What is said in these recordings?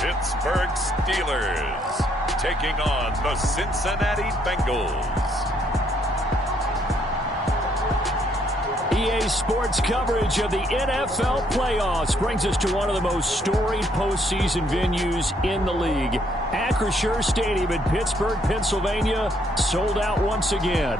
Pittsburgh Steelers taking on the Cincinnati Bengals. EA Sports coverage of the NFL playoffs brings us to one of the most storied postseason venues in the league. Acrisure Stadium in Pittsburgh, Pennsylvania, sold out once again.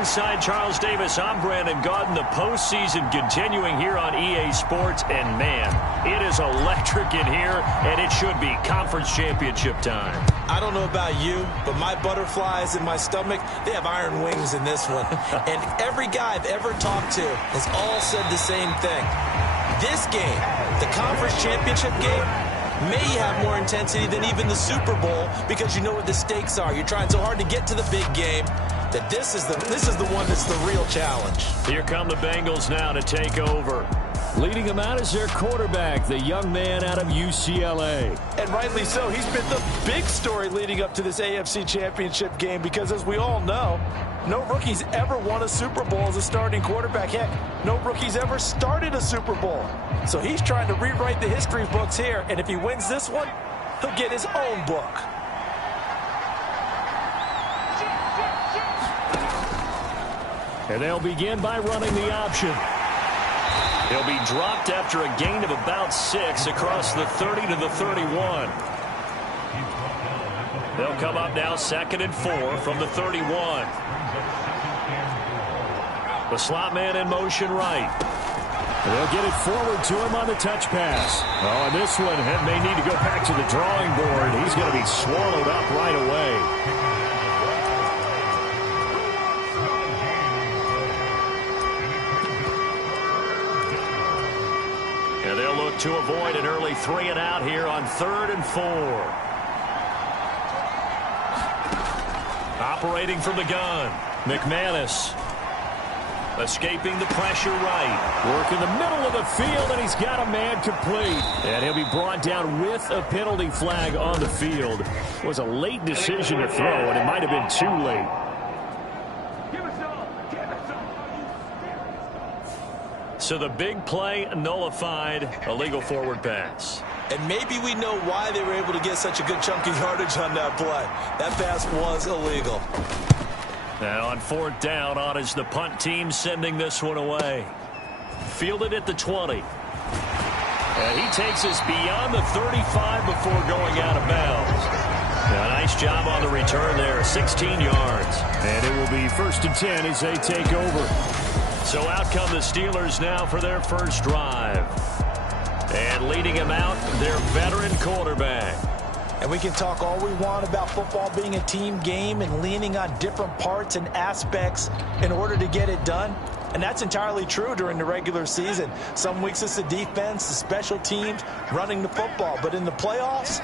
Alongside Charles Davis, I'm Brandon Gaudin. The postseason continuing here on EA Sports, and man, it is electric in here, and it should be conference championship time. I don't know about you, but my butterflies in my stomach, they have iron wings in this one. And every guy I've ever talked to has all said the same thing. This game, the conference championship game, may have more intensity than even the Super Bowl because you know what the stakes are. You're trying so hard to get to the big game that this is the one that's the real challenge. Here come the Bengals now to take over. Leading them out is their quarterback, the young man out of UCLA. And rightly so. He's been the big story leading up to this AFC championship game because, as we all know, no rookie's ever won a Super Bowl as a starting quarterback. Heck, no rookie's ever started a Super Bowl. So he's trying to rewrite the history books here, and if he wins this one, he'll get his own book. And they'll begin by running the option. He'll be dropped after a gain of about 6 across the 30 to the 31. They'll come up now 2nd and 4 from the 31. The slot man in motion right. They'll get it forward to him on the touch pass. Oh, and this one may need to go back to the drawing board. He's going to be swallowed up right away. And they'll look to avoid an early 3-and-out here on 3rd and 4. Operating from the gun, McManus. Escaping the pressure right. Work in the middle of the field, and he's got a man complete. And he'll be brought down with a penalty flag on the field. It was a late decision to throw, and it might have been too late. So the big play nullified, a legal forward pass. And maybe we know why they were able to get such a good chunk of yardage on that play. That pass was illegal. Now on 4th down, on is the punt team sending this one away. Fielded at the 20. And he takes us beyond the 35 before going out of bounds. Now, nice job on the return there, 16 yards. And it will be 1st and 10 as they take over. So out come the Steelers now for their first drive. And leading them out, their veteran quarterback. And we can talk all we want about football being a team game and leaning on different parts and aspects in order to get it done. And that's entirely true during the regular season. Some weeks it's the defense, the special teams, running the football. But in the playoffs,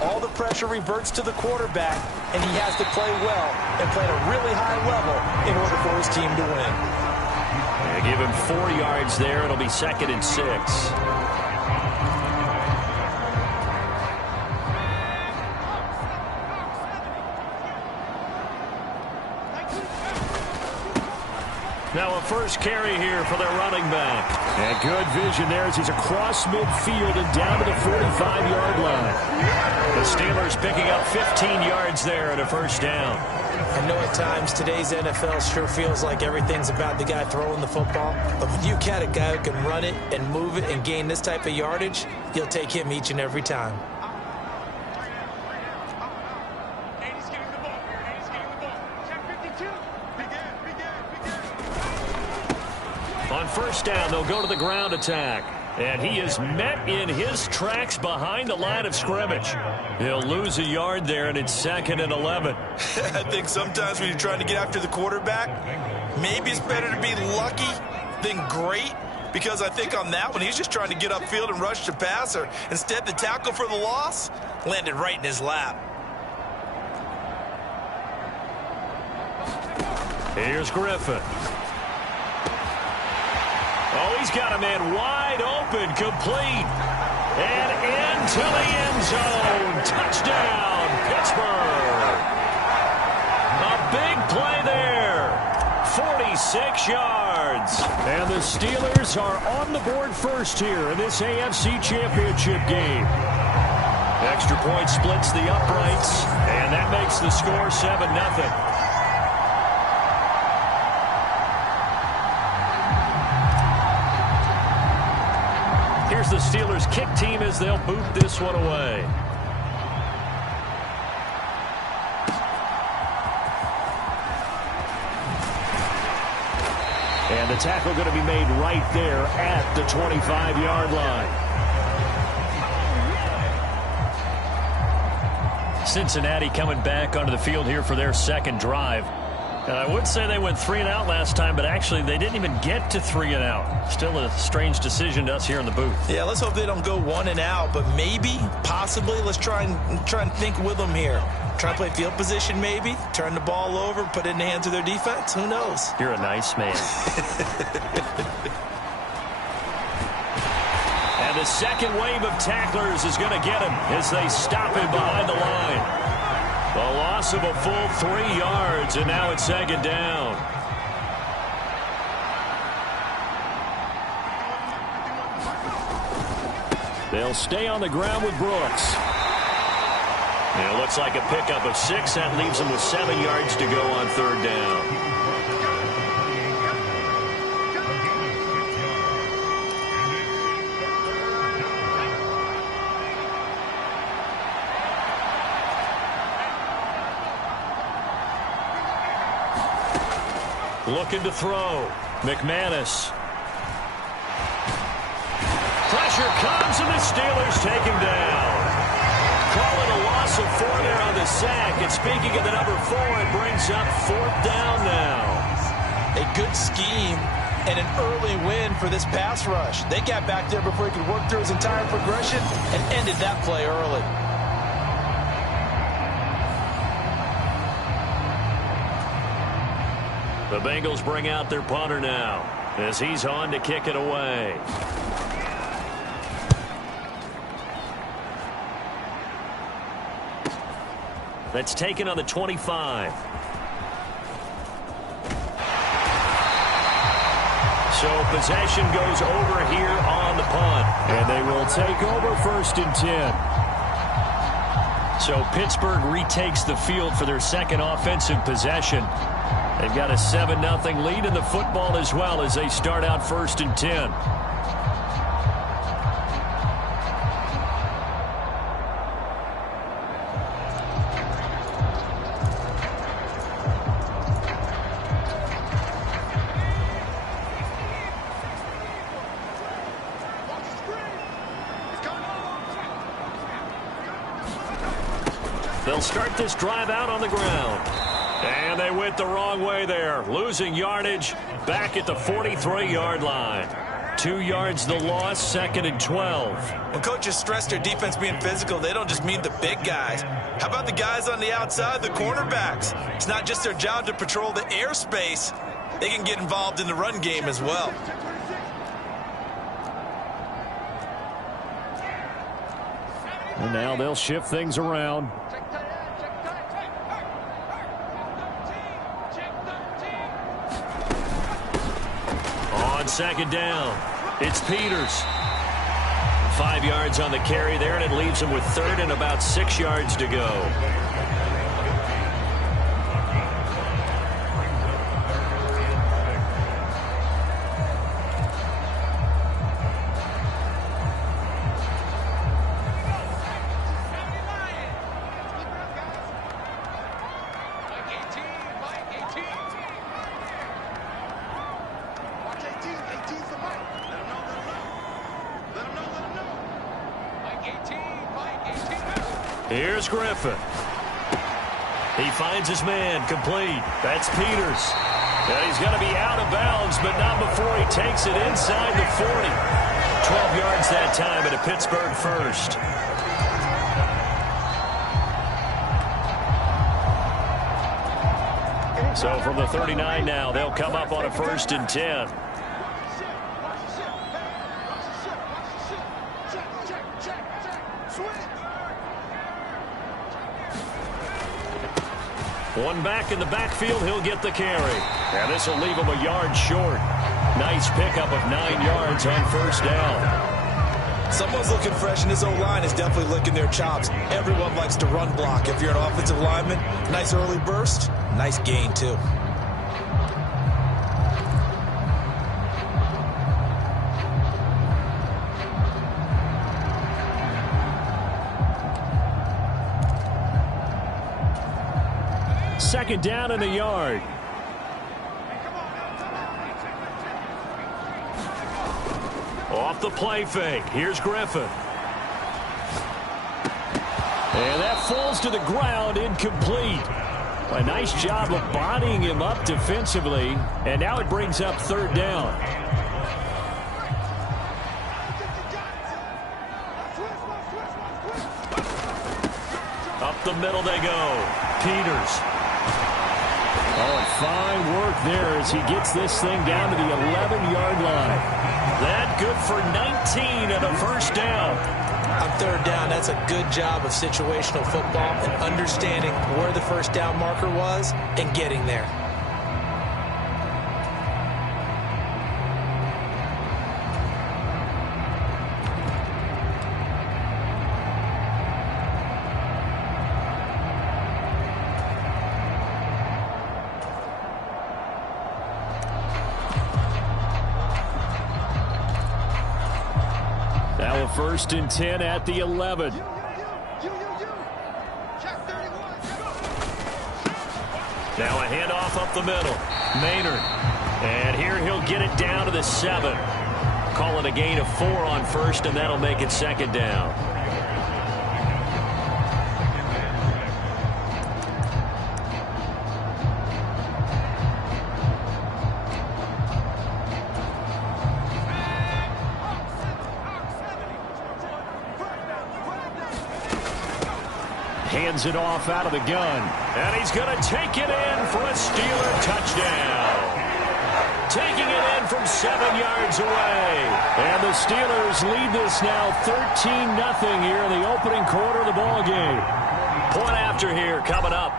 all the pressure reverts to the quarterback, and he has to play well and play at a really high level in order for his team to win. They give him 4 yards there. It'll be 2nd and 6. Now a first carry here for their running back. And good vision there as he's across midfield and down to the 45-yard line. The Steelers picking up 15 yards there and a first down. I know at times today's NFL sure feels like everything's about the guy throwing the football. But when you got a guy who can run it and move it and gain this type of yardage, you'll take him each and every time. On first down, they'll go to the ground attack. And he is met in his tracks behind the line of scrimmage. He'll lose a yard there, and it's 2nd and 11. I think sometimes when you're trying to get after the quarterback, maybe it's better to be lucky than great. Because I think on that one, he's just trying to get upfield and rush the passer. Instead, the tackle for the loss landed right in his lap. Here's Griffin. Oh, he's got a man wide open, complete. And into the end zone. Touchdown, Pittsburgh. A big play there. 46 yards. And the Steelers are on the board first here in this AFC Championship game. Extra point splits the uprights, and that makes the score 7-0. Here's the Steelers kick team as they'll boot this one away. And the tackle going to be made right there at the 25-yard line. Cincinnati coming back onto the field here for their second drive. And I would say they went 3 and out last time, but actually they didn't even get to 3 and out. Still a strange decision to us here in the booth. Yeah, let's hope they don't go 1 and out, but maybe, possibly, let's try and think with them here. Try to play field position maybe, turn the ball over, put it in the hands of their defense. Who knows? You're a nice man. And the second wave of tacklers is going to get him as they stop him behind the line. A loss of a full 3 yards, and now it's second down. They'll stay on the ground with Brooks. And it looks like a pickup of 6. That leaves them with 7 yards to go on third down. Looking to throw. McManus. Pressure comes, and the Steelers take him down. Call it a loss of 4 there on the sack. And speaking of the number 4, it brings up fourth down now. A good scheme and an early win for this pass rush. They got back there before he could work through his entire progression and ended that play early. The Bengals bring out their punter now as he's on to kick it away. That's taken on the 25. So possession goes over here on the punt. And they will take over 1st and 10. So Pittsburgh retakes the field for their second offensive possession. They've got a 7-0 lead in the football as well as they start out 1st and 10. They'll start this drive out on the ground. And they went the wrong way there, losing yardage back at the 43-yard line. 2 yards the loss, 2nd and 12. When coaches stress their defense being physical, they don't just mean the big guys. How about the guys on the outside, the cornerbacks? It's not just their job to patrol the airspace. They can get involved in the run game as well. And now they'll shift things around. Second down. It's Peters. 5 yards on the carry there, and it leaves him with 3rd and about 6 yards to go. Here's Griffin. He finds his man, complete. That's Peters. And he's going to be out of bounds, but not before he takes it inside the 40. 12 yards that time at a Pittsburgh first. So from the 39 now, they'll come up on a 1st and 10. One back in the backfield, he'll get the carry. And this will leave him a yard short. Nice pickup of 9 yards on 1st down. Someone's looking fresh, and this O-line is definitely licking their chops. Everyone likes to run block. If you're an offensive lineman, nice early burst, nice gain too. Second down in the yard. Off the play fake. Here's Griffin. And that falls to the ground, incomplete. A nice job of bodying him up defensively. And now it brings up 3rd down. Up the middle they go. Peters. Oh, and fine work there as he gets this thing down to the 11-yard line. That good for 19 and a 1st down. On 3rd down, that's a good job of situational football and understanding where the 1st down marker was and getting there. Now a 1st and 10 at the 11. Now a handoff up the middle. Maynard. And here he'll get it down to the 7. Call it a gain of 4 on 1st, and that'll make it 2nd down. Hands it off out of the gun. And he's going to take it in for a Steeler touchdown. Taking it in from 7 yards away. And the Steelers lead this now 13-0 here in the opening quarter of the ball game. Point after here coming up.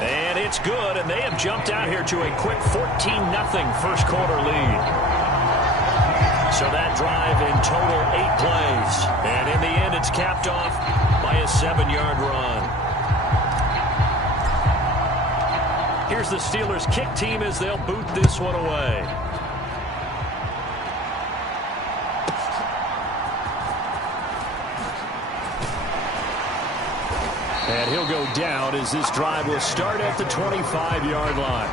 And it's good, and they have jumped out here to a quick 14-0 first quarter lead. So that drive in total 8 plays. And in the end, it's capped off by a 7-yard run. Here's the Steelers kick team as they'll boot this one away. And he'll go down as this drive will start at the 25-yard line.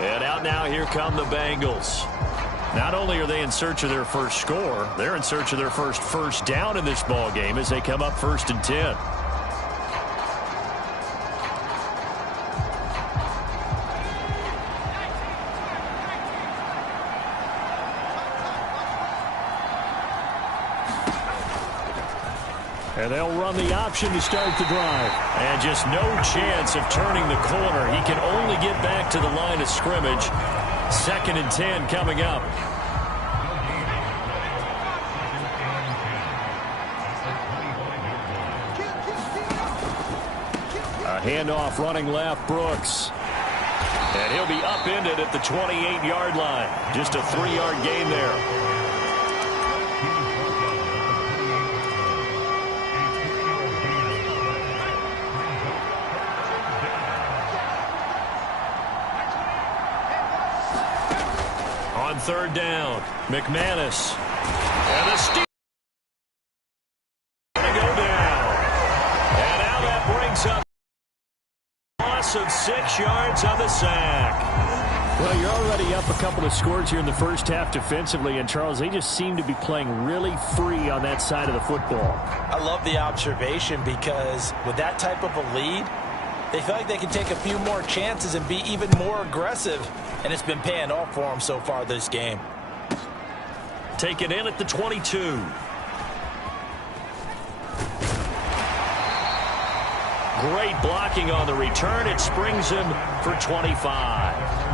And out now, here come the Bengals. Not only are they in search of their first score, they're in search of their first down in this ball game as they come up 1st and 10. And they'll run the option to start the drive. And just no chance of turning the corner. He can only get back to the line of scrimmage. 2nd and 10 coming up. A handoff running left, Brooks. And he'll be upended at the 28-yard line. Just a 3-yard gain there. On 3rd down, McManus. And the Steelers going to go down. And now that brings up a loss of 6 yards on the sack. Well, you're already up a couple of scores here in the first half defensively, and Charles, they just seem to be playing really free on that side of the football. I love the observation because with that type of a lead, they feel like they can take a few more chances and be even more aggressive. And it's been paying off for them so far this game. Take it in at the 22. great blocking on the return. It springs him for 25.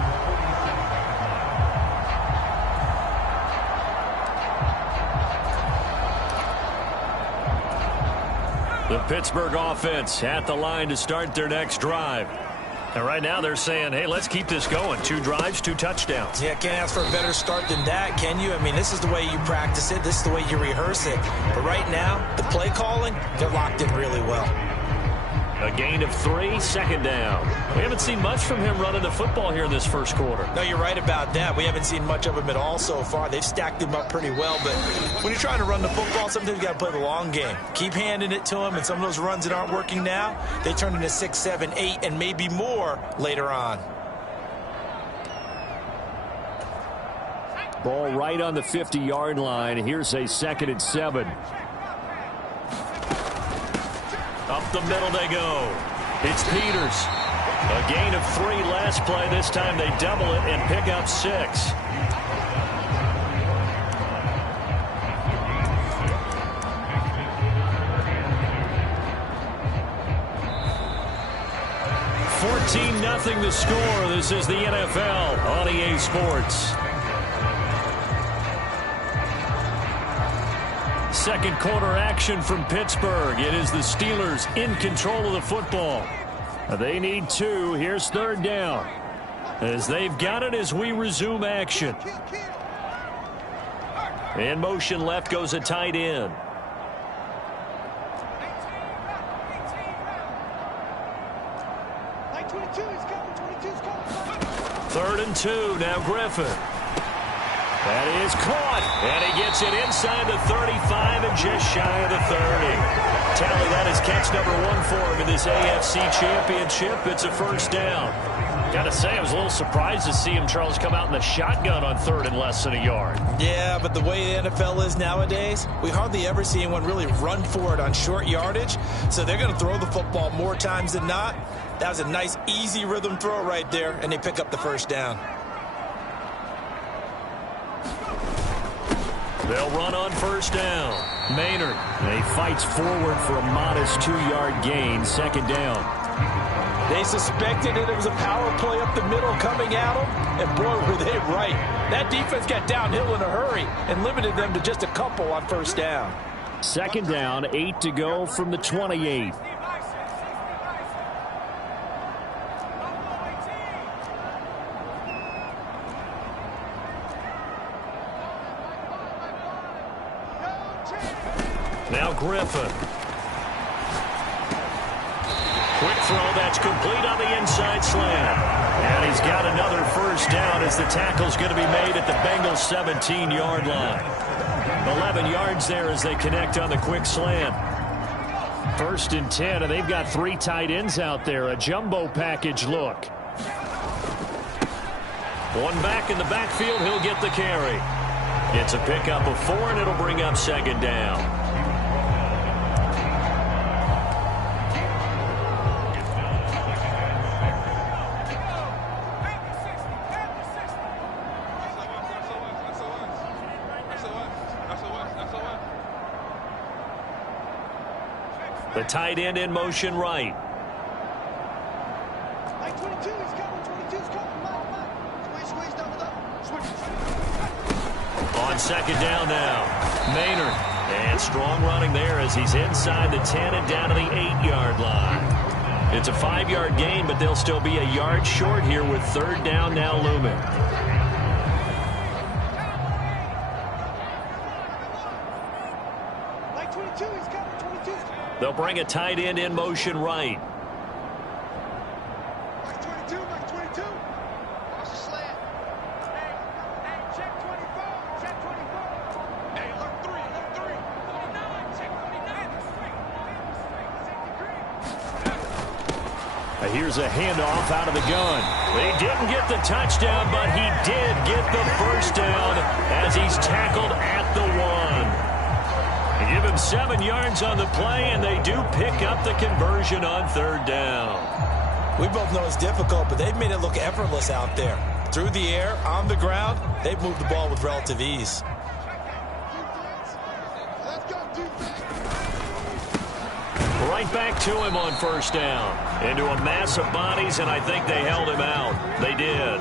The Pittsburgh offense at the line to start their next drive. And right now they're saying, hey, let's keep this going. 2 drives, 2 touchdowns. Yeah, can't ask for a better start than that, can you? I mean, this is the way you practice it. This is the way you rehearse it. But right now, the play calling, they're locked in really well. A gain of 3, second down. We haven't seen much from him running the football here in this first quarter. No, you're right about that. We haven't seen much of him at all so far. They've stacked him up pretty well. But when you're trying to run the football, sometimes you got to play the long game. Keep handing it to him, and some of those runs that aren't working now, they turn into 6, 7, 8, and maybe more later on. Ball right on the 50-yard line. Here's a 2nd and 7. Up the middle they go. It's Peters. A gain of 3 last play. This time they double it and pick up 6. $14-0 the score. This is the NFL on EA Sports. Second quarter action from Pittsburgh. It is the Steelers in control of the football. They need 2. Here's 3rd down. As they've got it as we resume action. In motion left goes a tight end. Third and 2. Now Griffin. That is caught, and he gets it inside the 35 and just shy of the 30. Tally, that is catch number 1 for him in this AFC Championship. It's a first down. Got to say, I was a little surprised to see him, Charles, come out in the shotgun on 3rd and less than a yard. Yeah, but the way the NFL is nowadays, we hardly ever see anyone really run for it on short yardage. So they're going to throw the football more times than not. That was a nice, easy rhythm throw right there, and they pick up the first down. They'll run on first down. Maynard. And he fights forward for a modest 2-yard gain. 2nd down. They suspected it was a power play up the middle coming at them, and boy, were they right. That defense got downhill in a hurry and limited them to just a couple on first down. 2nd down, 8 to go from the 28. Now Griffin. Quick throw that's complete on the inside slant. And he's got another first down as the tackle's going to be made at the Bengals 17-yard line. 11 yards there as they connect on the quick slant. 1st and 10, and they've got 3 tight ends out there. A jumbo package look. One back in the backfield, he'll get the carry. It's a pickup of 4, and it'll bring up 2nd down. The tight end in motion right. On 2nd down now. Maynard. And strong running there as he's inside the 10 and down to the 8-yard line. It's a 5-yard gain, but they'll still be a yard short here with 3rd down now looming. They'll bring a tight end in motion right. Here's a handoff out of the gun. He didn't get the touchdown, but he did get the first down as he's tackled at the 1. They give him 7 yards on the play, and they do pick up the conversion on 3rd down. We both know it's difficult, but they've made it look effortless out there. Through the air, on the ground, they've moved the ball with relative ease. right back to him on first down. Into a mass of bodies, and I think they held him out. They did.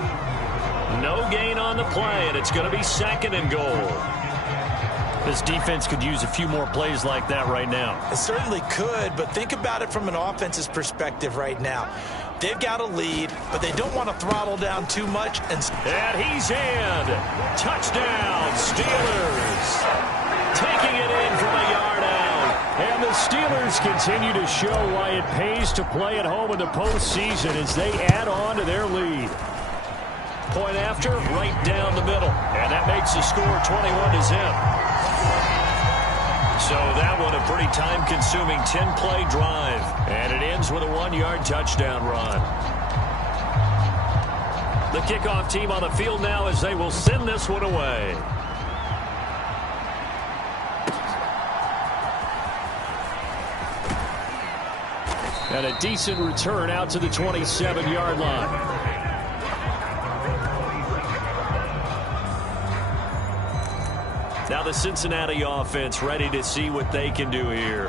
No gain on the play, and it's going to be 2nd and goal. This defense could use a few more plays like that right now. It certainly could, but think about it from an offense's perspective right now. They've got a lead, but they don't want to throttle down too much. And he's in. Touchdown, Steelers. Taking it in from a yard out. And the Steelers continue to show why it pays to play at home in the postseason as they add on to their lead. Point after, right down the middle. And that makes the score 21-0. So that one a pretty time-consuming 10-play drive. And it ends with a 1-yard touchdown run. The kickoff team on the field now as they will send this one away. And a decent return out to the 27-yard line. Now the Cincinnati offense ready to see what they can do here.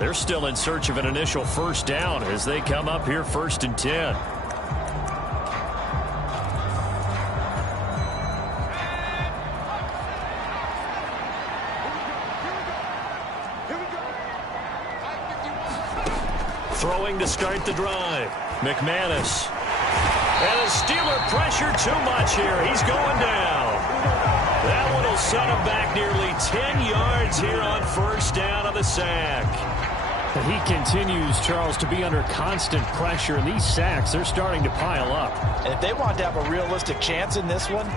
They're still in search of an initial first down as they come up here 1st and 10. Throwing to start the drive. McManus. And a Steeler pressure too much here. He's going down. That one will set him back nearly 10 yards here on first down on the sack. And he continues, Charles, to be under constant pressure. And these sacks, they're starting to pile up. And if they want to have a realistic chance in this one,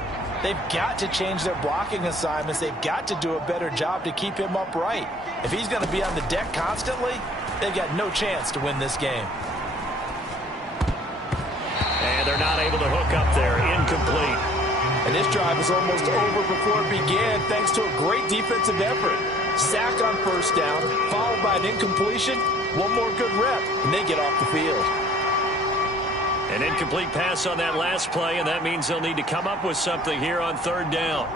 they've got to change their blocking assignments. They've got to do a better job to keep him upright. If he's going to be on the deck constantly, they've got no chance to win this game. And they're not able to hook up there. Incomplete. And this drive was almost over before it began thanks to a great defensive effort. Sack on first down, followed by an incompletion. One more good rep, and they get off the field. An incomplete pass on that last play, and that means they'll need to come up with something here on 3rd down.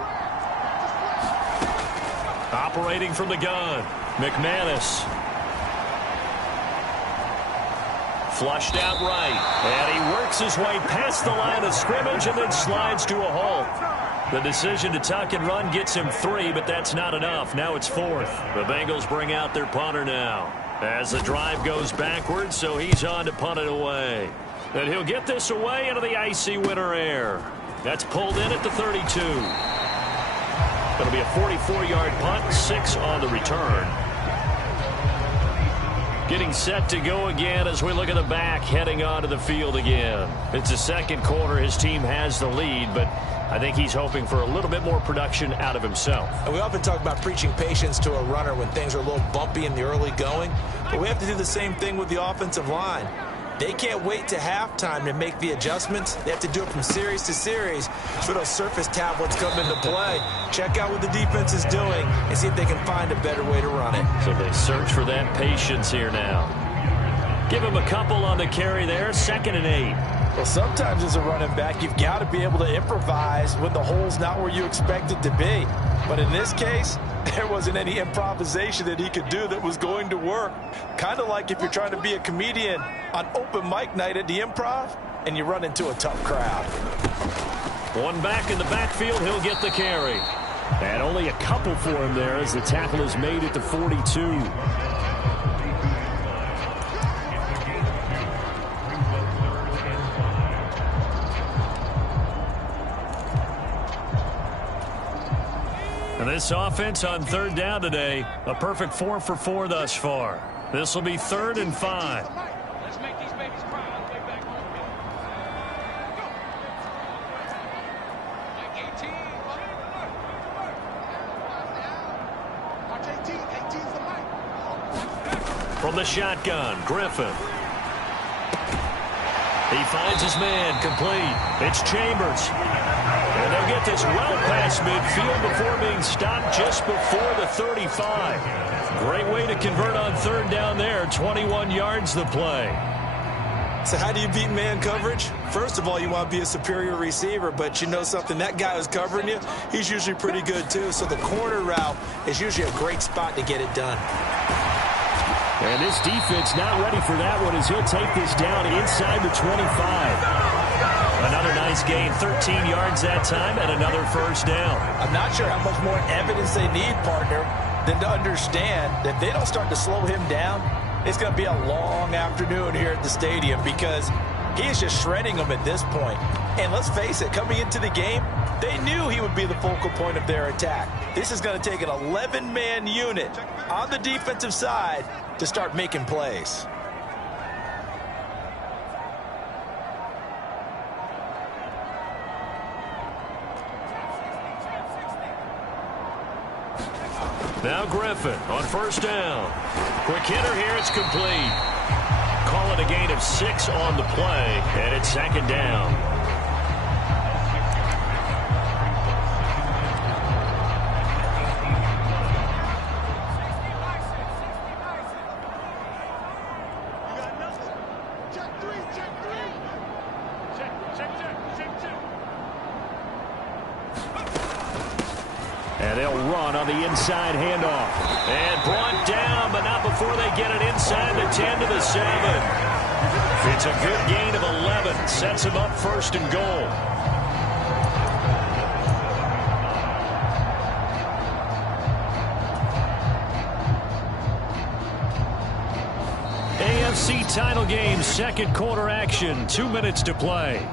Operating from the gun, McManus. Flushed out right, and he works his way past the line of scrimmage and then slides to a halt. The decision to tuck and run gets him 3, but that's not enough. Now it's 4th. The Bengals bring out their punter now as the drive goes backwards, so he's on to punt it away. And he'll get this away into the icy winter air. That's pulled in at the 32. It'll be a 44-yard punt, 6 on the return. Getting set to go again as we look at the back heading onto the field again. It's the 2nd quarter. His team has the lead, but I think he's hoping for a little bit more production out of himself. And we often talk about preaching patience to a runner when things are a little bumpy in the early going, but we have to do the same thing with the offensive line. They can't wait to halftime to make the adjustments. They have to do it from series to series so those surface tablets come into play. Check out what the defense is doing and see if they can find a better way to run it. So they search for that patience here now. Give him a couple on the carry there, 2nd and 8. Well, sometimes as a running back, you've got to be able to improvise when the hole's not where you expect it to be. But in this case, there wasn't any improvisation that he could do that was going to work. Kind of like if you're trying to be a comedian on open mic night at the Improv and you run into a tough crowd. One back in the backfield, he'll get the carry. And only a couple for him there as the tackle is made at the 42. And this offense on 3rd down today, a perfect 4 for 4 thus far. This will be 3rd and 5. Let's make these babies cry on the way back home. Like 18. Watch 18. 18's the mic. From the shotgun, Griffin. He finds his man, complete. It's Chambers. And they'll get this well past midfield before being stopped just before the 35. Great way to convert on 3rd down there. 21 yards the play. So how do you beat man coverage? First of all, you want to be a superior receiver, but you know something, that guy who's covering you, he's usually pretty good too. So the corner route is usually a great spot to get it done. And this defense not ready for that one as he'll take this down inside the 25. Another nice gain, 13 yards that time, and another first down. I'm not sure how much more evidence they need, partner, than to understand that if they don't start to slow him down, it's going to be a long afternoon here at the stadium because he is just shredding them at this point. And let's face it, coming into the game, they knew he would be the focal point of their attack. This is going to take an 11-man unit on the defensive side to start making plays. Now Griffin on first down. Quick hitter here, it's complete. Call it a gain of 6 on the play, and it's second down. And they'll run on the inside handoff. And brought down, but not before they get it inside the 10 to the 7. It's a good gain of 11. Sets him up first and goal. AFC title game, second quarter action. 2 minutes to play.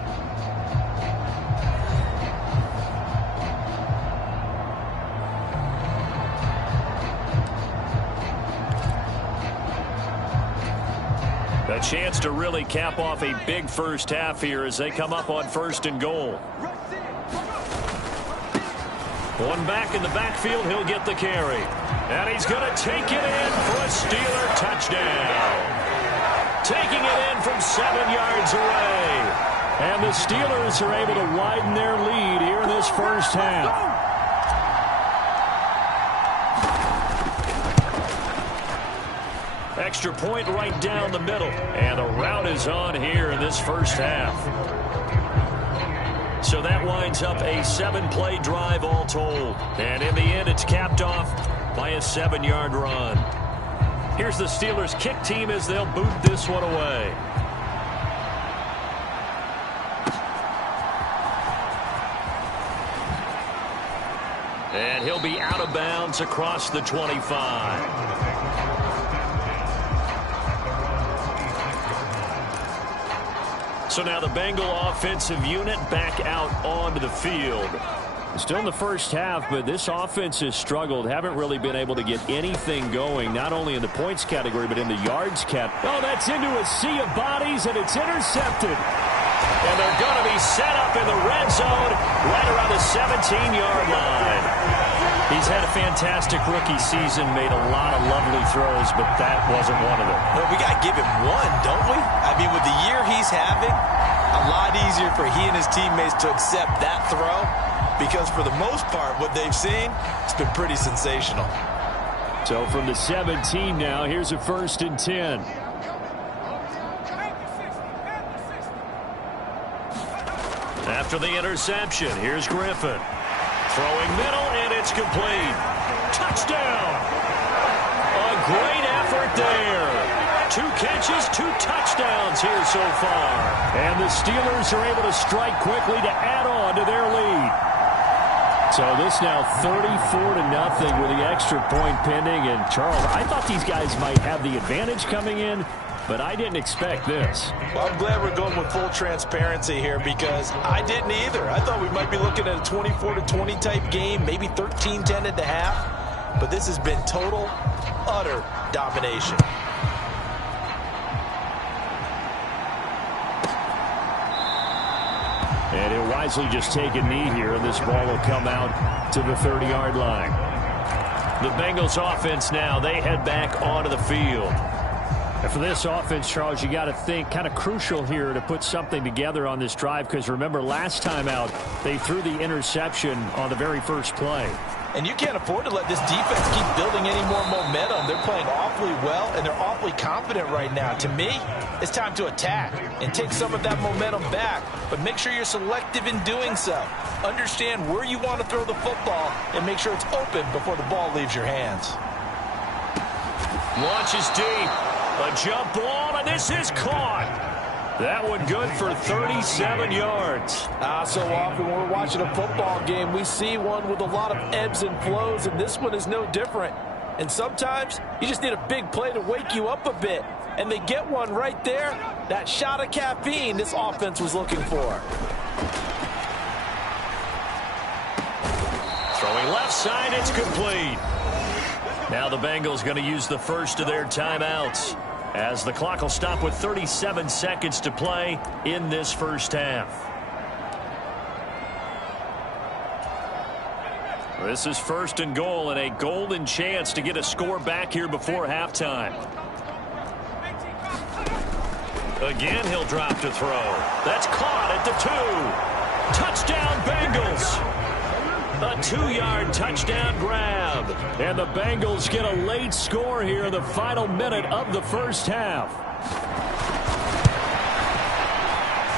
A chance to really cap off a big first half here as they come up on first and goal. One back in the backfield, he'll get the carry. And he's going to take it in for a Steeler touchdown. Taking it in from 7 yards away. And the Steelers are able to widen their lead here in this first half. Extra point right down the middle. And the route is on here in this first half. So that winds up a 7-play drive all told. And in the end, it's capped off by a 7-yard run. Here's the Steelers kick team as they'll boot this one away. And he'll be out of bounds across the 25. So now the Bengal offensive unit back out onto the field. Still in the first half, but this offense has struggled. Haven't really been able to get anything going, not only in the points category, but in the yards cap. Oh, that's into a sea of bodies, and it's intercepted. And they're going to be set up in the red zone right around the 17-yard line. He's had a fantastic rookie season, made a lot of lovely throws, but that wasn't one of them. Well, we got to give him one, don't we? I mean, with the year he's having, a lot easier for he and his teammates to accept that throw because for the most part, what they've seen, it's been pretty sensational. So from the 17 now, here's a 1st and 10. After the interception, here's Griffin. Throwing middle, and it's complete. Touchdown! A great effort there. 2 catches, 2 touchdowns here so far. And the Steelers are able to strike quickly to add on to their lead. So this now 34-0 with the extra point pending. And Charles, I thought these guys might have the advantage coming in, but I didn't expect this. Well, I'm glad we're going with full transparency here because I didn't either. I thought we might be looking at a 24-20 type game, maybe 13-10 at the half. But this has been total, utter domination. And he'll wisely just take a knee here, and this ball will come out to the 30-yard line. The Bengals offense now, they head back onto the field. And for this offense, Charles, you got to think kind of crucial here to put something together on this drive because remember last time out they threw the interception on the very first play. And you can't afford to let this defense keep building any more momentum. They're playing awfully well, and they're awfully confident right now. To me, it's time to attack and take some of that momentum back, but make sure you're selective in doing so. Understand where you want to throw the football and make sure it's open before the ball leaves your hands. Launches deep. A jump ball, and this is caught. That one good for 37 yards. So often when we're watching a football game, we see one with a lot of ebbs and flows, and this one is no different. And sometimes you just need a big play to wake you up a bit. And they get one right there. That shot of caffeine this offense was looking for. Throwing left side, it's complete. Now the Bengals going to use the first of their timeouts, as the clock will stop with 37 seconds to play in this first half. This is 1st and goal, and a golden chance to get a score back here before halftime. Again, he'll drop to throw. That's caught at the 2. Touchdown, Bengals. A 2-yard touchdown grab. And the Bengals get a late score here in the final minute of the first half.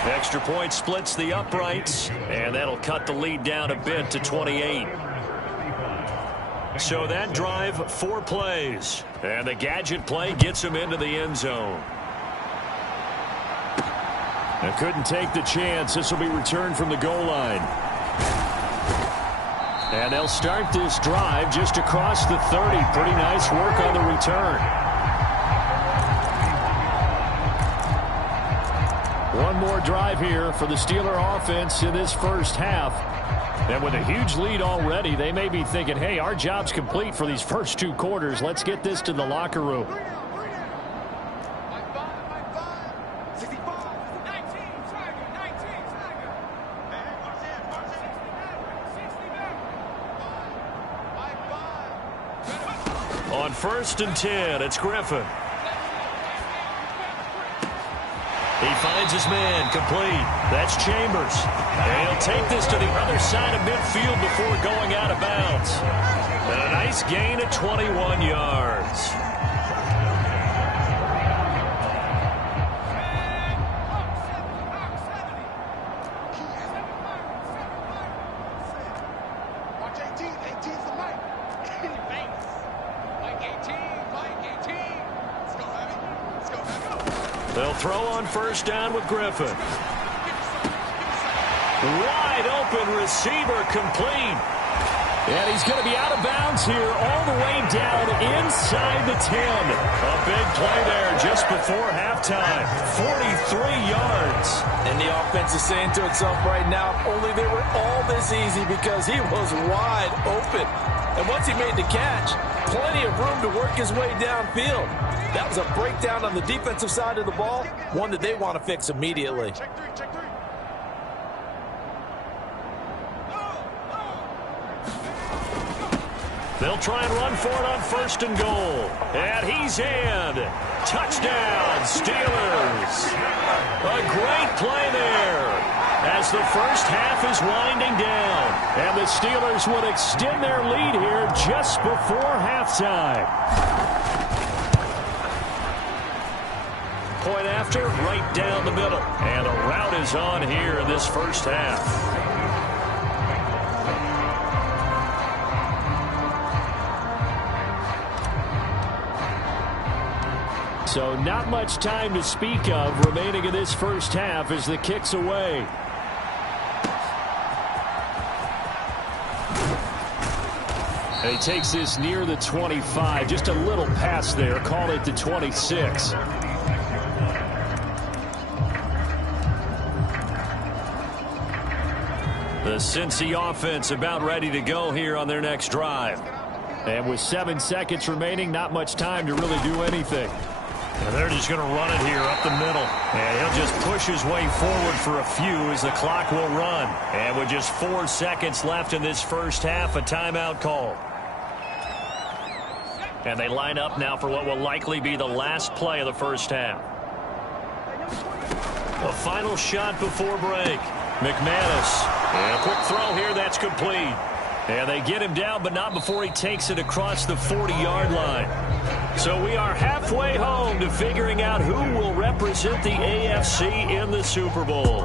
Extra point splits the uprights, and that'll cut the lead down a bit to 28. So that drive, 4 plays. And the gadget play gets him into the end zone. They couldn't take the chance. This will be returned from the goal line. And they'll start this drive just across the 30. Pretty nice work on the return. One more drive here for the Steeler offense in this first half. And with a huge lead already, they may be thinking, hey, our job's complete for these first 2 quarters. Let's get this to the locker room. On 1st and 10, it's Griffin. He finds his man, complete. That's Chambers. And he'll take this to the other side of midfield before going out of bounds. And a nice gain of 21 yards. They'll throw on 1st down with Griffin. Wide open receiver, complete. And he's going to be out of bounds here all the way down inside the 10. A big play there just before halftime. 43 yards. And the offense is saying to itself right now, if only they were all this easy, because he was wide open. And once he made the catch, plenty of room to work his way downfield. That was a breakdown on the defensive side of the ball, one that they want to fix immediately. They'll try and run for it on 1st and goal. And he's in. Touchdown, Steelers. A great play there as the first half is winding down. And the Steelers would extend their lead here just before halftime. Point after, right down the middle. And a rout is on here in this first half. So not much time to speak of remaining in this first half as the kick's away. And he takes this near the 25. Just a little pass there. Call it the 26. The Cincy offense about ready to go here on their next drive. And with 7 seconds remaining, not much time to really do anything. And they're just going to run it here up the middle. And he'll just push his way forward for a few as the clock will run. And with just 4 seconds left in this first half, a timeout call. And they line up now for what will likely be the last play of the first half. A final shot before break. McManus. And a quick throw here, that's complete. And they get him down, but not before he takes it across the 40-yard line. So we are halfway home to figuring out who will represent the AFC in the Super Bowl.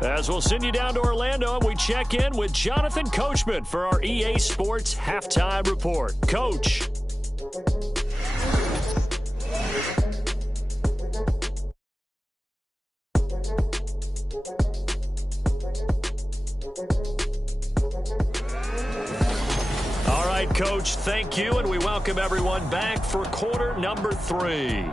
As we'll send you down to Orlando, and we check in with Jonathan Coachman for our EA Sports Halftime Report. Coach. All right, Coach, thank you, and we welcome everyone back for quarter number 3.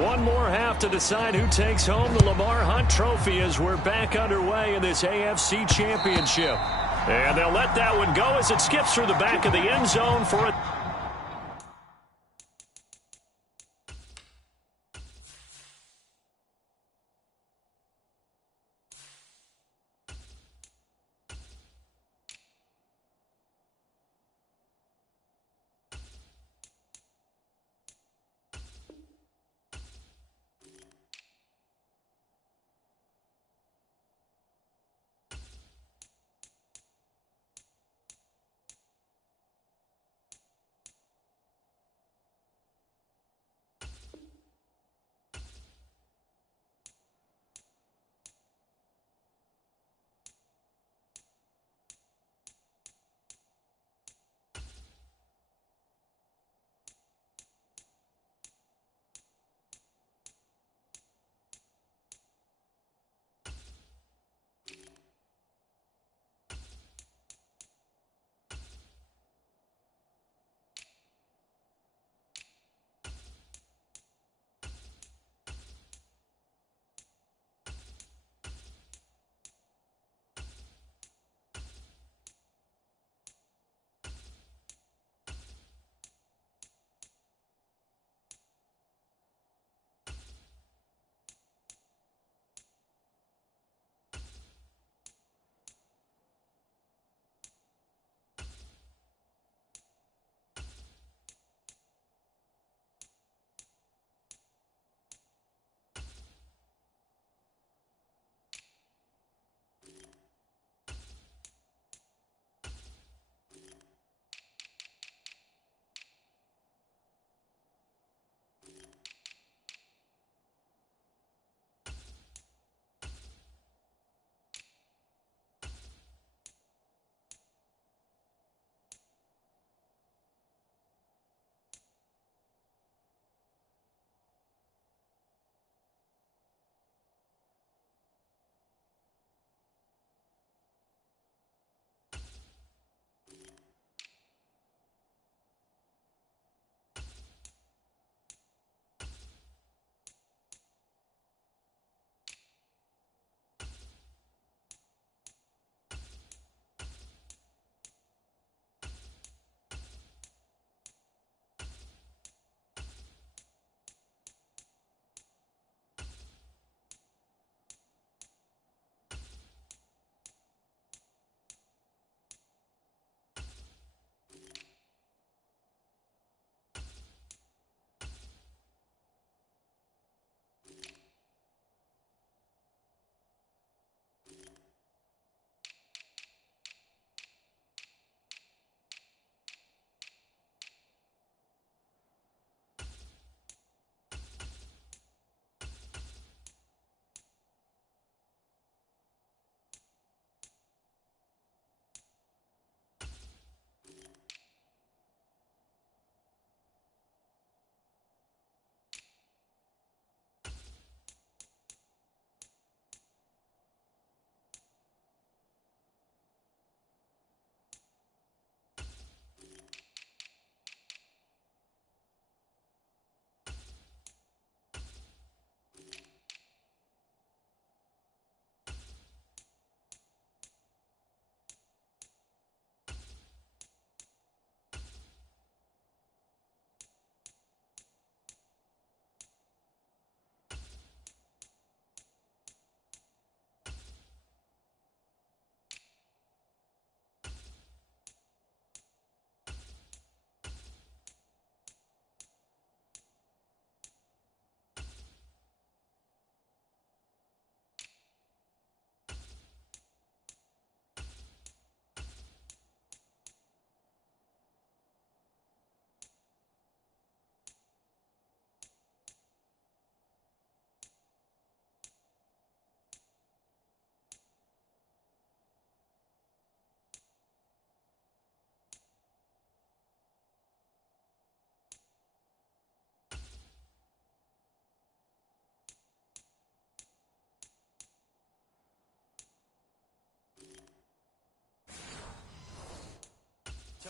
One more half to decide who takes home the Lamar Hunt Trophy as we're back underway in this AFC Championship. And they'll let that one go as it skips through the back of the end zone for a...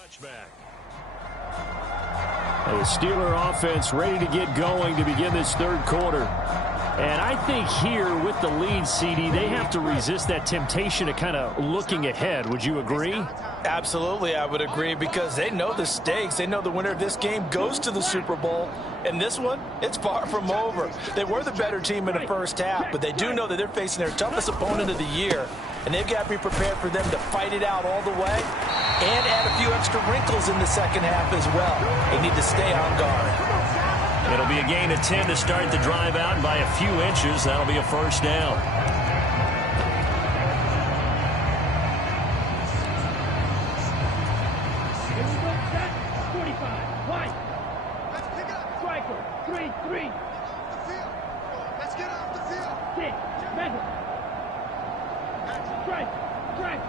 touchback. The Steeler offense ready to get going to begin this third quarter. And I think here with the lead, CD, they have to resist that temptation of kind of looking ahead. Would you agree? Absolutely, I would agree, because they know the stakes. They know the winner of this game goes to the Super Bowl. And this one, it's far from over. They were the better team in the first half, but they do know that they're facing their toughest opponent of the year. And they've got to be prepared for them to fight it out all the way and add a few extra wrinkles in the second half as well. They need to stay on guard. It'll be a gain of 10 to start the drive out, and by a few inches, that'll be a first down. Here we go, set. 45. White. Let's pick up. Striker. 3-3. Off the field. Let's get off the field. 6. Measure. Strike. Strike.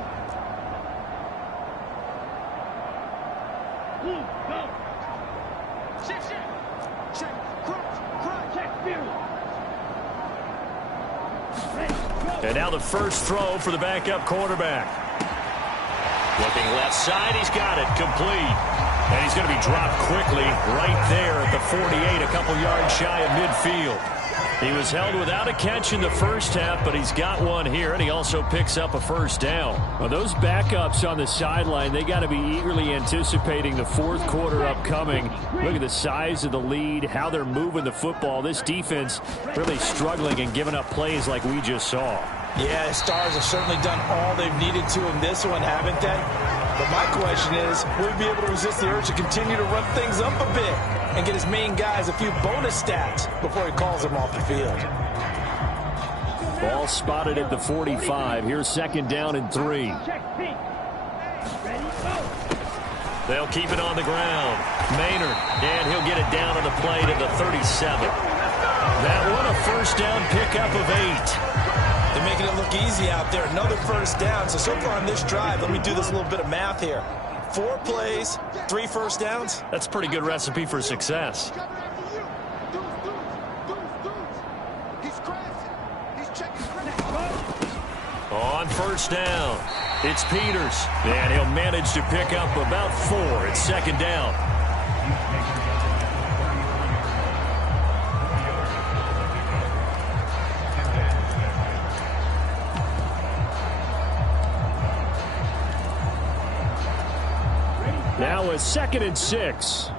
Blue. Go. Shift, shift. Check, crunch, check, spirit. And now the first throw for the backup quarterback. Looking left side, he's got it, complete. And he's going to be dropped quickly right there at the 48, a couple yards shy of midfield. He was held without a catch in the first half, but he's got one here, and he also picks up a first down. Well, those backups on the sideline, they got to be eagerly anticipating the fourth quarter upcoming. Look at the size of the lead, how they're moving the football. This defense really struggling and giving up plays like we just saw. Yeah, the Stars have certainly done all they've needed to in this one, haven't they? But my question is, will he be able to resist the urge to continue to run things up a bit and get his main guys a few bonus stats before he calls them off the field? Ball spotted at the 45. Here's second down and 3. They'll keep it on the ground. Maynard, and he'll get it down on the play to the 37. That one a first down pickup of 8. They're making it look easy out there. Another first down. So far on this drive, let me do this little bit of math here. 4 plays, 3 first downs. That's a pretty good recipe for success. On first down, it's Peters. And he'll manage to pick up about 4. It's second down. Now a 2nd and 6.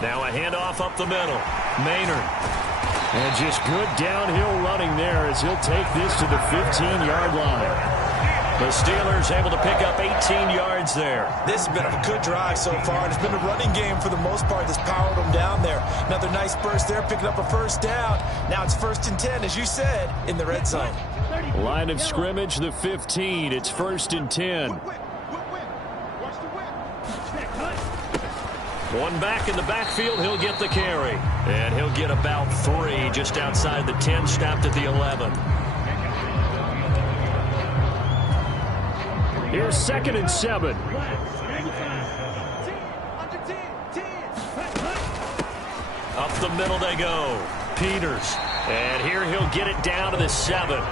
Now a handoff up the middle. Maynard. And just good downhill running there as he'll take this to the 15-yard line. The Steelers able to pick up 18 yards there. This has been a good drive so far, and it's been a running game for the most part that's powered them down there. Another nice burst there, picking up a first down. Now it's 1st and 10, as you said, in the red zone. Line of scrimmage, the 15. It's 1st and 10. One back in the backfield, he'll get the carry. And he'll get about 3 just outside the 10, stopped at the 11. Here's 2nd and 7. Up the middle they go. Peters. And here he'll get it down to the 7.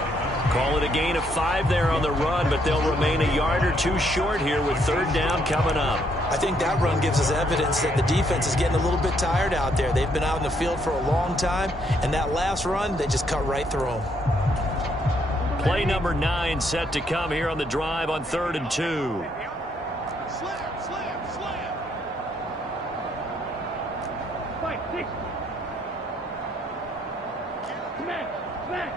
Call it a gain of 5 there on the run, but they'll remain a yard or 2 short here with 3rd down coming up. I think that run gives us evidence that the defense is getting a little bit tired out there. They've been out in the field for a long time, and that last run, they just cut right through them. Play number 9 set to come here on the drive on 3rd and 2. Slam, slam, slam. Fight, 6. Smack, smack.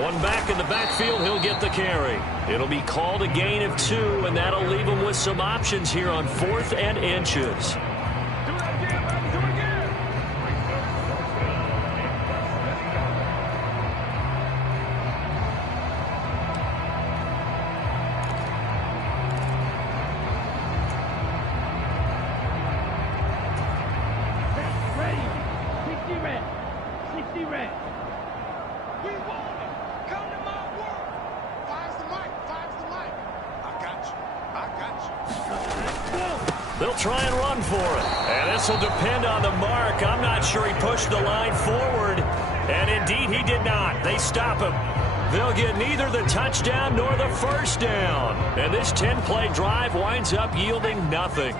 One back in the backfield, he'll get the carry. It'll be called a gain of 2, and that'll leave him with some options here on 4th and inches. They'll try and run for it. And this will depend on the mark. I'm not sure he pushed the line forward. And indeed, he did not. They stop him. They'll get neither the touchdown nor the first down. And this 10-play drive winds up yielding nothing.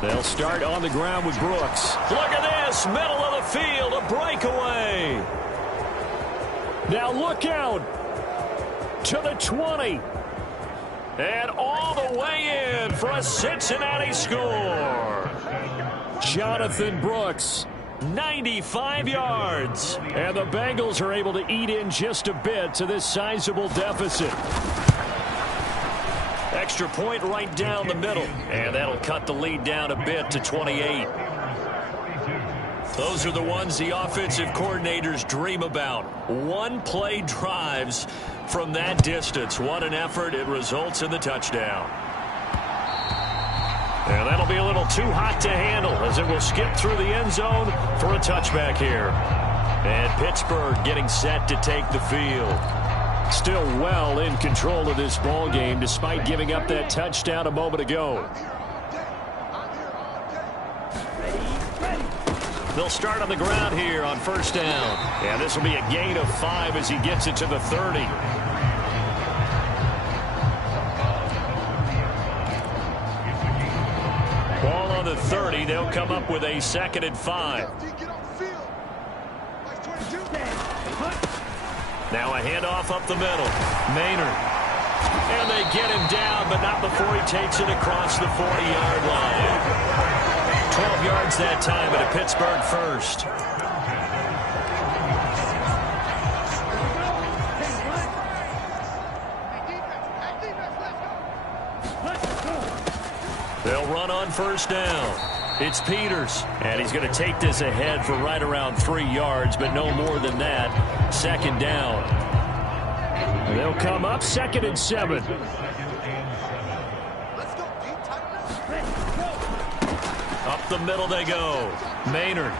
They'll start on the ground with Brooks. Look at this, middle of the field, a breakaway. Now look out to the 20. And all the way in for a Cincinnati score. Jonathan Brooks, 95 yards. And the Bengals are able to eat in just a bit to this sizable deficit. Extra point right down the middle. And that'll cut the lead down a bit to 28. Those are the ones the offensive coordinators dream about. One-play drives from that distance. What an effort. It results in the touchdown. And that'll be a little too hot to handle as it will skip through the end zone for a touchback here. And Pittsburgh getting set to take the field. Still well in control of this ball game despite giving up that touchdown a moment ago. They'll start on the ground here on first down. And this will be a gain of 5 as he gets it to the 30. Ball on the 30. They'll come up with a 2nd and 5. Now a handoff up the middle. Maynard. And they get him down, but not before he takes it across the 40-yard line. 12 yards that time at a Pittsburgh first. They'll run on first down. It's Peters, and he's going to take this ahead for right around 3 yards, but no more than that. 2nd down. They'll come up 2nd and 7. Up the middle they go. Maynard.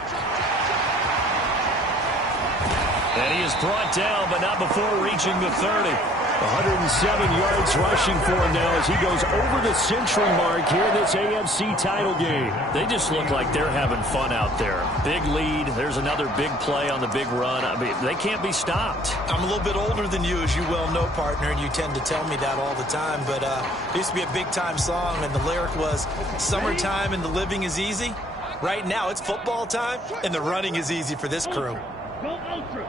And he is brought down, but not before reaching the 30. 107 yards rushing for him now as he goes over the century mark here in this AFC title game. They just look like they're having fun out there. Big lead. There's another big play on the big run. I mean, they can't be stopped. I'm a little bit older than you, as you well know, partner, and you tend to tell me that all the time. But it used to be a big-time song, and the lyric was, "Summertime and the living is easy." Right now, it's football time, and the running is easy for this crew. Go ultra.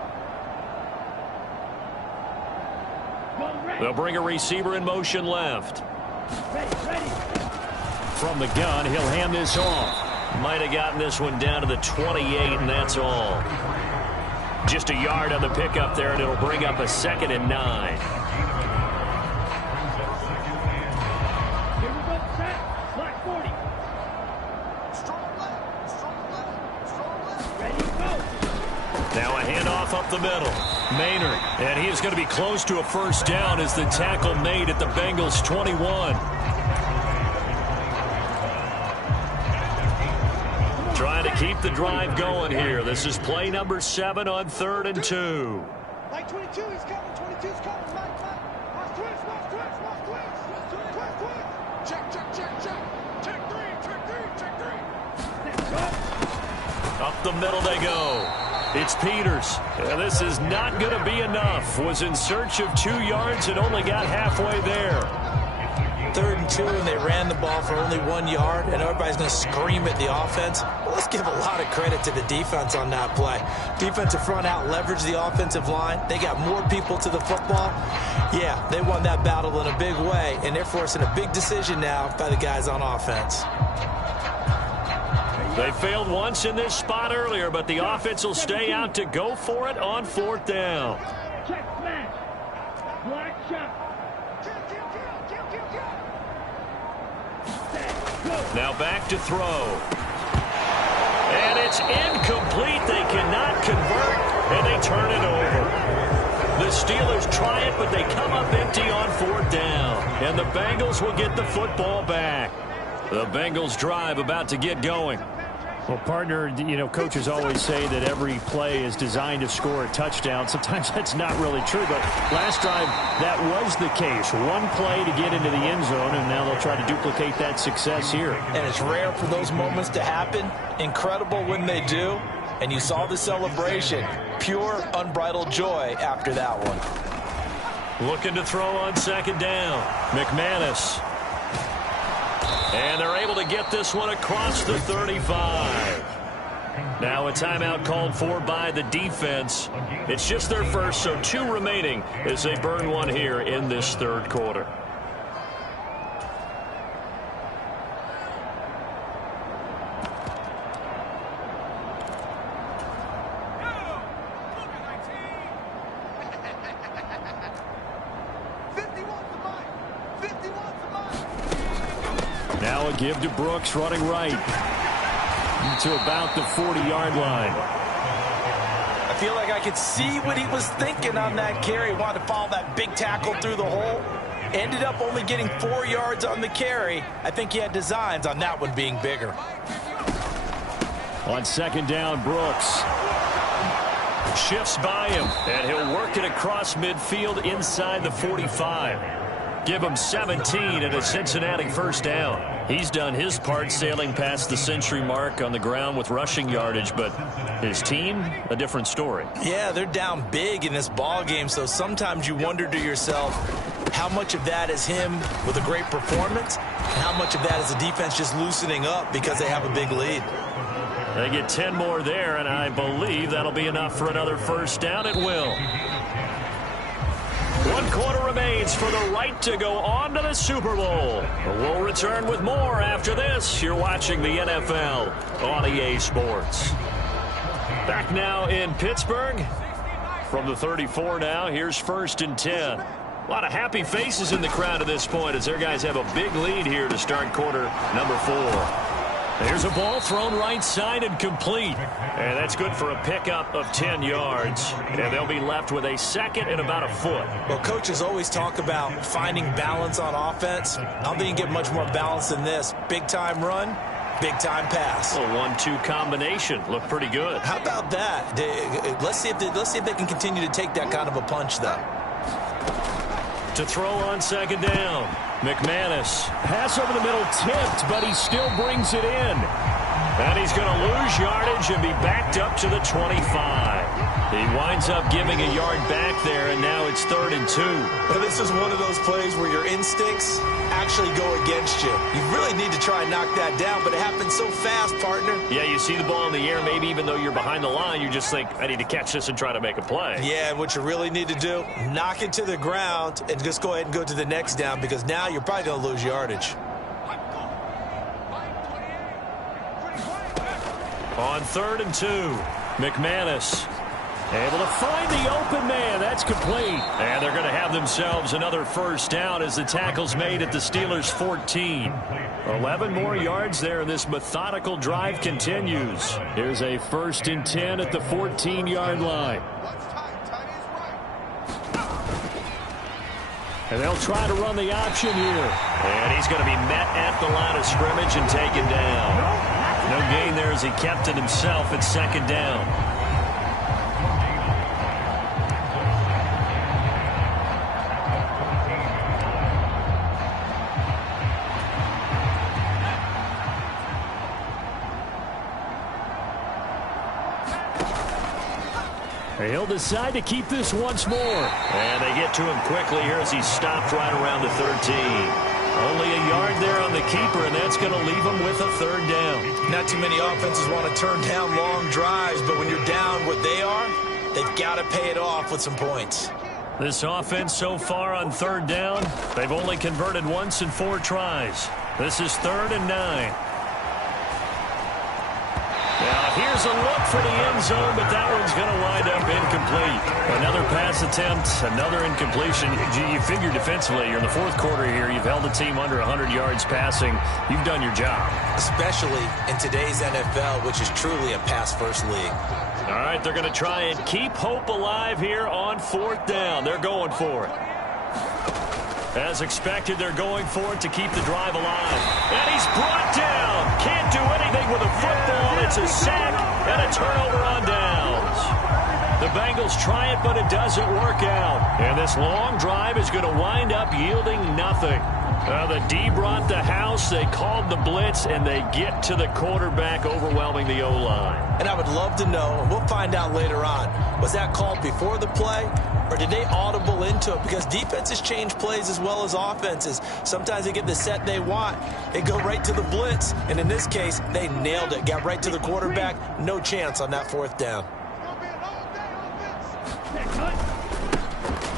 They'll bring a receiver in motion left. Ready. From the gun, he'll hand this off. Might have gotten this one down to the 28, and that's all. Just a yard on the pickup there, and it'll bring up a 2nd and 9. Here we go, set. Block 40. Ready, go. Now a handoff up the middle. Maynard, and he is going to be close to a first down as the tackle made at the Bengals 21. Trying to keep the drive going here. This is play number 7 on 3rd and 2. Like 22, he's coming. 22's coming. Mike. Watch twist. Check 3. Up the middle they go. It's Peters. And this is not going to be enough. Was in search of 2 yards and only got halfway there. 3rd and 2, and they ran the ball for only 1 yard, and everybody's going to scream at the offense. Well, let's give a lot of credit to the defense on that play. Defensive front out leveraged the offensive line. They got more people to the football. Yeah, they won that battle in a big way, and they're forcing a big decision now by the guys on offense. They failed once in this spot earlier, but the offense will stay out to go for it on 4th down. Check smash. Black shot. Now back to throw. And it's incomplete. They cannot convert, and they turn it over. The Steelers try it, but they come up empty on 4th down. And the Bengals will get the football back. The Bengals drive about to get going. Well, partner, you know, coaches always say that every play is designed to score a touchdown. Sometimes that's not really true, but last drive, that was the case. One play to get into the end zone, and now they'll try to duplicate that success here. And it's rare for those moments to happen. Incredible when they do. And you saw the celebration. Pure, unbridled joy after that one. Looking to throw on second down. McManus. And they're able to get this one across the 35. Now a timeout called for by the defense. It's just their first, so 2 remaining as they burn one here in this third quarter. Now a give to Brooks, running right to about the 40-yard line. I feel like I could see what he was thinking on that carry. Wanted to follow that big tackle through the hole. Ended up only getting 4 yards on the carry. I think he had designs on that one being bigger. On second down, Brooks Shifts by him, and he'll work it across midfield inside the 45. Give him 17 and a Cincinnati first down. He's done his part sailing past the century mark on the ground with rushing yardage, but his team, a different story. Yeah, they're down big in this ball game, so sometimes you wonder to yourself how much of that is him with a great performance and how much of that is the defense just loosening up because they have a big lead. They get 10 more there, and I believe that'll be enough for another first down. It will. 1 quarter remains for the right to go on to the Super Bowl. We'll return with more after this. You're watching the NFL on EA Sports. Back now in Pittsburgh. From the 34 now, here's 1st and 10. A lot of happy faces in the crowd at this point as their guys have a big lead here to start quarter number 4. There's a ball thrown right side and complete. And that's good for a pickup of 10 yards. And they'll be left with a second and about a foot. Well, coaches always talk about finding balance on offense. I don't think you get much more balance than this. Big-time run, big-time pass. A 1-2 combination. Looked pretty good. How about that? Let's see if they can continue to take that kind of a punch, though. To throw on second down. McManus. Pass over the middle tipped, but he still brings it in. And he's going to lose yardage and be backed up to the 25. He winds up giving a yard back there, and now it's 3rd and 2. Well, this is one of those plays where your instincts actually go against you. You really need to try and knock that down, but it happens so fast, partner. Yeah, you see the ball in the air, maybe even though you're behind the line, you just think, I need to catch this and try to make a play. Yeah, and what you really need to do, knock it to the ground and just go ahead and go to the next down because now you're probably going to lose yardage. On 3rd and 2, McManus. Able to find the open man. That's complete. And they're going to have themselves another first down as the tackle's made at the Steelers' 14. 11 more yards there, and this methodical drive continues. Here's a 1st and 10 at the 14-yard line. And they'll try to run the option here. And he's going to be met at the line of scrimmage and taken down. No gain there as he kept it himself at 2nd down. He'll decide to keep this once more. And they get to him quickly here as he's stopped right around the 13. Only a yard there on the keeper, and that's going to leave him with a 3rd down. Not too many offenses want to turn down long drives, but when you're down what they are, they've got to pay it off with some points. This offense so far on 3rd down, they've only converted once in 4 tries. This is 3rd and 9. Now, here's a look for the end zone, but that one's going to wind up incomplete. Another pass attempt, another incompletion. You figure defensively, you're in the 4th quarter here. You've held the team under 100 yards passing. You've done your job. Especially in today's NFL, which is truly a pass-first league. All right, they're going to try and keep hope alive here on 4th down. They're going for it. As expected, they're going for it to keep the drive alive. And he's brought down. Can't do anything with a football. It's a sack and a turnover on downs. The Bengals try it, but it doesn't work out. And this long drive is going to wind up yielding nothing. The D brought the house. They called the blitz, and they get to the quarterback, overwhelming the O-line. And I would love to know, and we'll find out later on, was that called before the play, or did they audible into it? Because defenses change plays as well as offenses. Sometimes they get the set they want. They go right to the blitz. And in this case, they nailed it. Got right to the quarterback. No chance on that fourth down.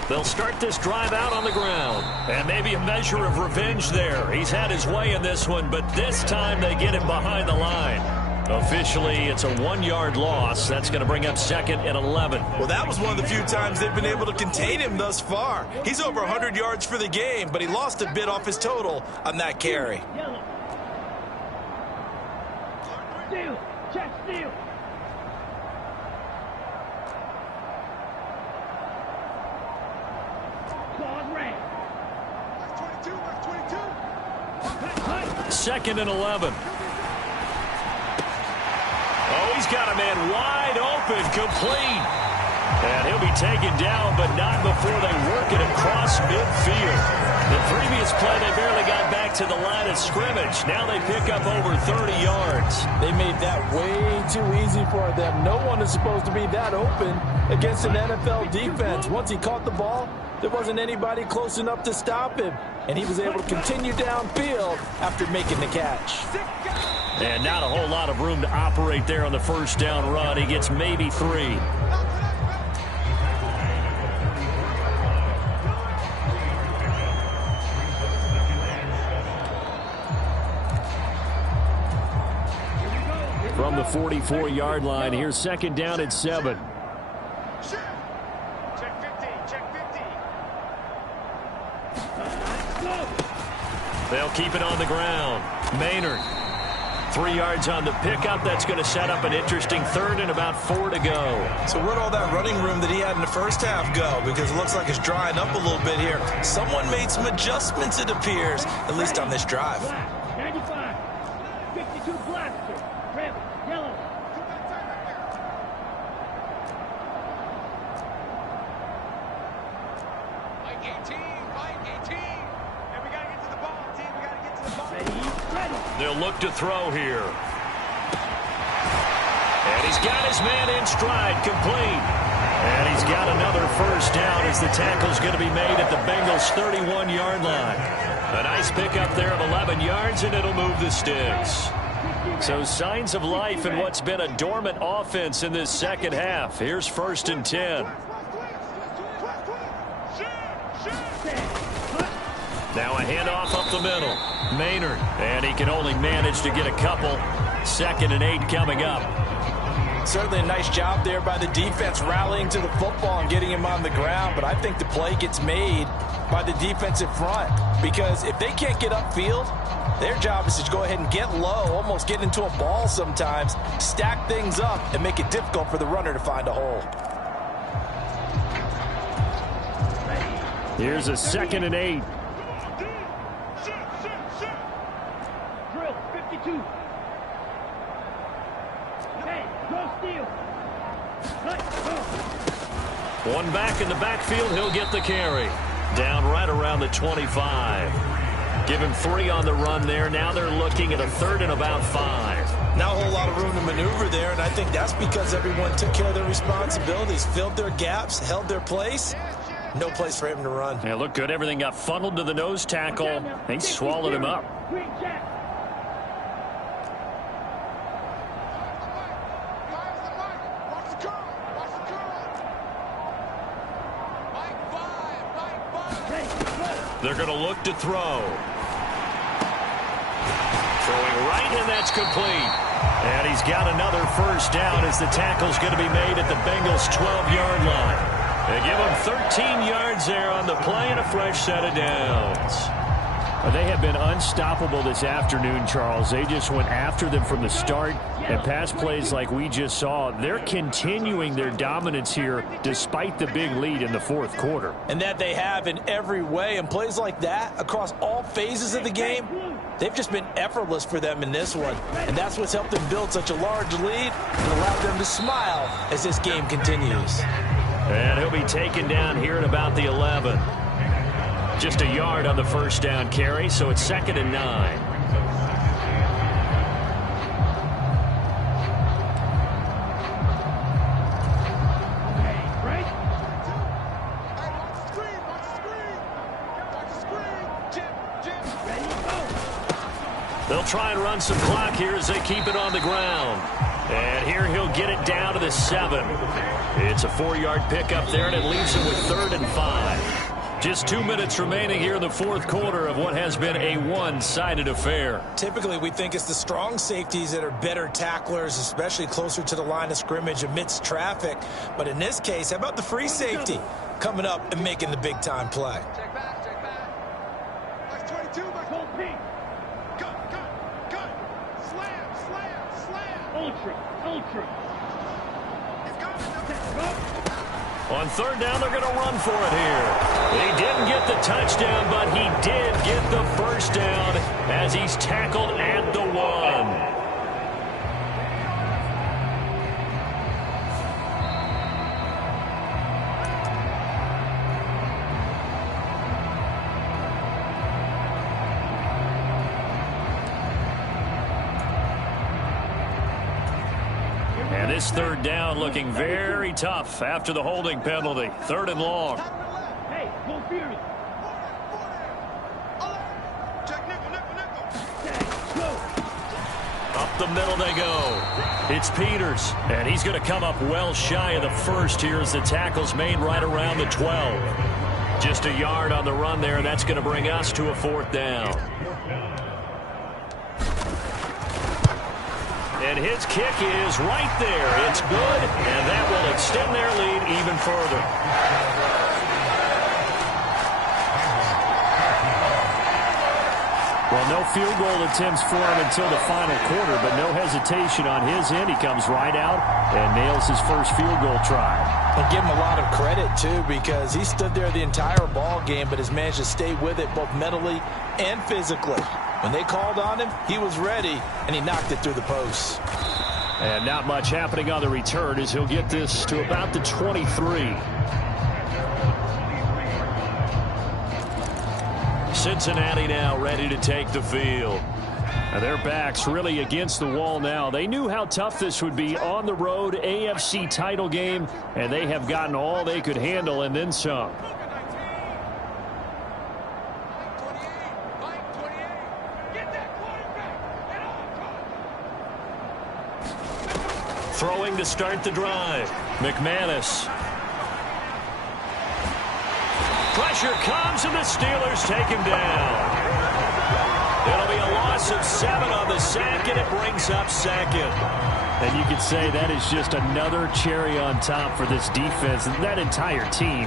They'll start this drive out on the ground. And maybe a measure of revenge there. He's had his way in this one, but this time they get him behind the line. Officially, it's a 1-yard loss. That's going to bring up second and 11. Well, that was one of the few times they've been able to contain him thus far. He's over 100 yards for the game, but he lost a bit off his total on that carry. Steal. Check steal. Second and 11. Oh, he's got a man wide open, complete. And he'll be taken down, but not before they work it across midfield. The previous play, they barely got back to the line of scrimmage. Now they pick up over 30 yards. They made that way too easy for them. No one is supposed to be that open against an NFL defense. Once he caught the ball, there wasn't anybody close enough to stop him. And he was able to continue downfield after making the catch. And not a whole lot of room to operate there on the first down run. He gets maybe 3. From the 44-yard line, here's second down at 7. They'll keep it on the ground. Maynard, 3 yards on the pickup. That's going to set up an interesting third and about 4 to go. So where'd all that running room that he had in the first half go? Because it looks like it's drying up a little bit here. Someone made some adjustments, it appears, at least on this drive. 95. 52 blaster. Red, yellow. They'll look to throw here. And he's got his man in stride, complete. And he's got another first down as the tackle's going to be made at the Bengals' 31-yard line. A nice pickup there of 11 yards, and it'll move the sticks. So signs of life in what's been a dormant offense in this second half. Here's first and 10. Now a handoff up the middle. Maynard, and he can only manage to get a couple. Second and 8 coming up. Certainly a nice job there by the defense rallying to the football and getting him on the ground, but I think the play gets made by the defensive front because if they can't get upfield, their job is to go ahead and get low, almost get into a ball sometimes, stack things up, and make it difficult for the runner to find a hole. Here's a second and 8. Drill, 52. Hey, go steal. One back in the backfield, he'll get the carry. Down right around the 25. Give him 3 on the run there. Now they're looking at a third and about 5. Not a whole lot of room to maneuver there, and I think that's because everyone took care of their responsibilities, filled their gaps, held their place. No place for him to run. Yeah, looked good. Everything got funneled to the nose tackle. They swallowed him up. Green jack. They're going to look to throw. Throwing right, and that's complete. And he's got another first down as the tackle's going to be made at the Bengals' 12-yard line. They give him 13 yards there on the play and a fresh set of downs. They have been unstoppable this afternoon, Charles. They just went after them from the start, and pass plays like we just saw, they're continuing their dominance here despite the big lead in the fourth quarter. And that they have in every way, and plays like that across all phases of the game, they've just been effortless for them in this one. And that's what's helped them build such a large lead and allowed them to smile as this game continues. And he'll be taken down here at about the 11. Just a yard on the first down carry, so it's 2nd and 9. They'll try and run some clock here as they keep it on the ground. And here he'll get it down to the 7. It's a 4-yard pickup there, and it leaves him with 3rd and 5. Just 2 minutes remaining here in the fourth quarter of what has been a one-sided affair. Typically, we think it's the strong safeties that are better tacklers, especially closer to the line of scrimmage amidst traffic. But in this case, how about the free safety coming up and making the big-time play? Check back, check back. That's 22, my whole pink. Cut. Slam. Ultra. He's got it. On 3rd down, they're going to run for it here. He didn't get the touchdown, but he did get the first down as he's tackled at the 1. And this 3rd down looking very tough after the holding penalty. 3rd and long. Hey, go Fury. Up the middle they go. It's Peters, and he's going to come up well shy of the first here as the tackle's made right around the 12. Just a yard on the run there, and that's going to bring us to a 4th down. And his kick is right there. It's good, and that will extend their lead even further. Well, no field goal attempts for him until the final quarter, but no hesitation on his end. He comes right out and nails his first field goal try. And give him a lot of credit, too, because he stood there the entire ball game but has managed to stay with it both mentally and physically. When they called on him, he was ready, and he knocked it through the posts. And not much happening on the return as he'll get this to about the 23. Cincinnati now ready to take the field. Now their backs really against the wall now. They knew how tough this would be on the road, AFC title game, and they have gotten all they could handle and then some. Throwing to start the drive. McManus. Pressure comes, and the Steelers take him down. It'll be a loss of 7 on the sack, and it brings up 2nd. And you could say that is just another cherry on top for this defense and that entire team.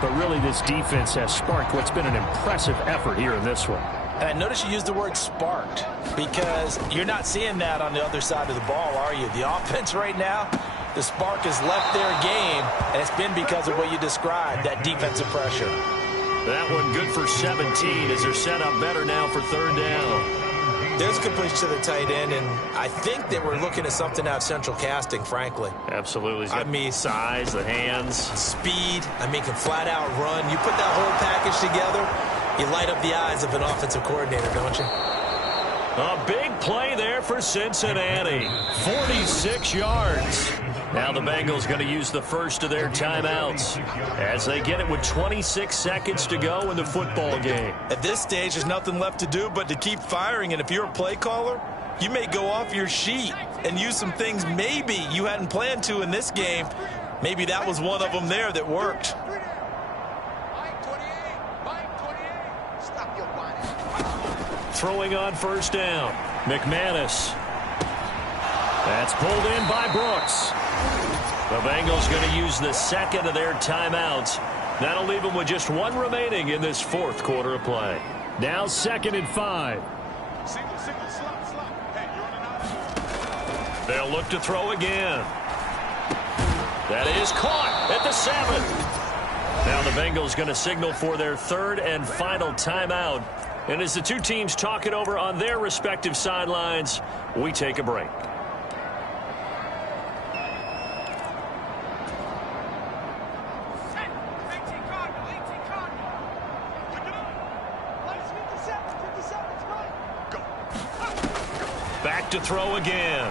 But really, this defense has sparked what's been an impressive effort here in this one. And I notice you used the word sparked because you're not seeing that on the other side of the ball, are you? The offense right now, the spark has left their game, and it's been because of what you described, that defensive pressure. That one good for 17 as they're set up better now for 3rd down. There's completion to the tight end, and I think that we're looking at something out of central casting, frankly. Absolutely. He's got size, the hands. Speed. Can flat out run. You put that whole package together, you light up the eyes of an offensive coordinator, don't you? A big play there for Cincinnati. 46 yards. Now the Bengals going to use the first of their timeouts as they get it with 26 seconds to go in the football game. At this stage, there's nothing left to do but to keep firing. And if you're a play caller, you may go off your sheet and use some things maybe you hadn't planned to in this game. Maybe that was one of them there that worked. Throwing on 1st down. McManus. That's pulled in by Brooks. The Bengals going to use the 2nd of their timeouts. That'll leave them with just 1 remaining in this 4th quarter of play. Now 2nd and 5. Single, slot. Hey, you're on an They'll look to throw again. That is caught at the 7. Now the Bengals going to signal for their 3rd and final timeout. And as the two teams talk it over on their respective sidelines, we take a break. Back to throw again.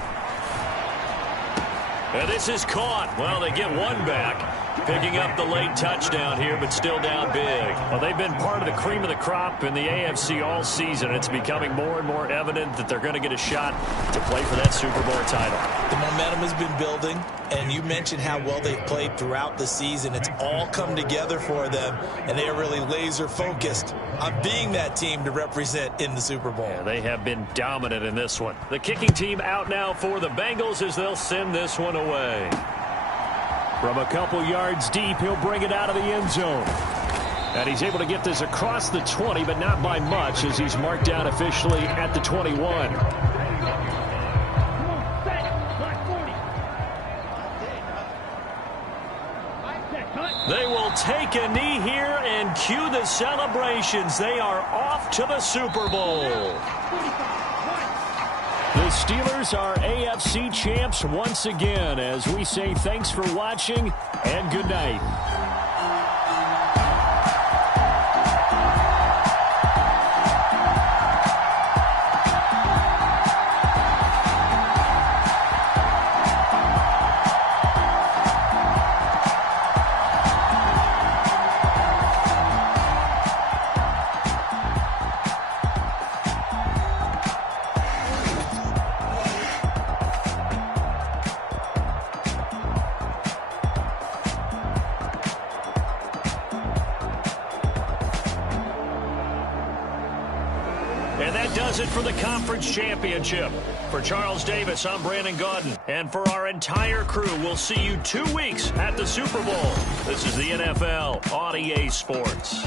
And this is caught. Well, they get one back. Picking up the late touchdown here, but still down big. Well, they've been part of the cream of the crop in the AFC all season. It's becoming more and more evident that they're going to get a shot to play for that Super Bowl title. The momentum has been building, and you mentioned how well they've played throughout the season. It's all come together for them, and they are really laser-focused on being that team to represent in the Super Bowl. Yeah, they have been dominant in this one. The kicking team out now for the Bengals as they'll send this one away. From a couple yards deep, he'll bring it out of the end zone. And he's able to get this across the 20, but not by much, as he's marked down officially at the 21. They will take a knee here and cue the celebrations. They are off to the Super Bowl. The Steelers are AFC champs once again, as we say thanks for watching and good night. And that does it for the conference championship. For Charles Davis, I'm Brandon Gaudin. And for our entire crew, we'll see you 2 weeks at the Super Bowl. This is the NFL on EA Sports.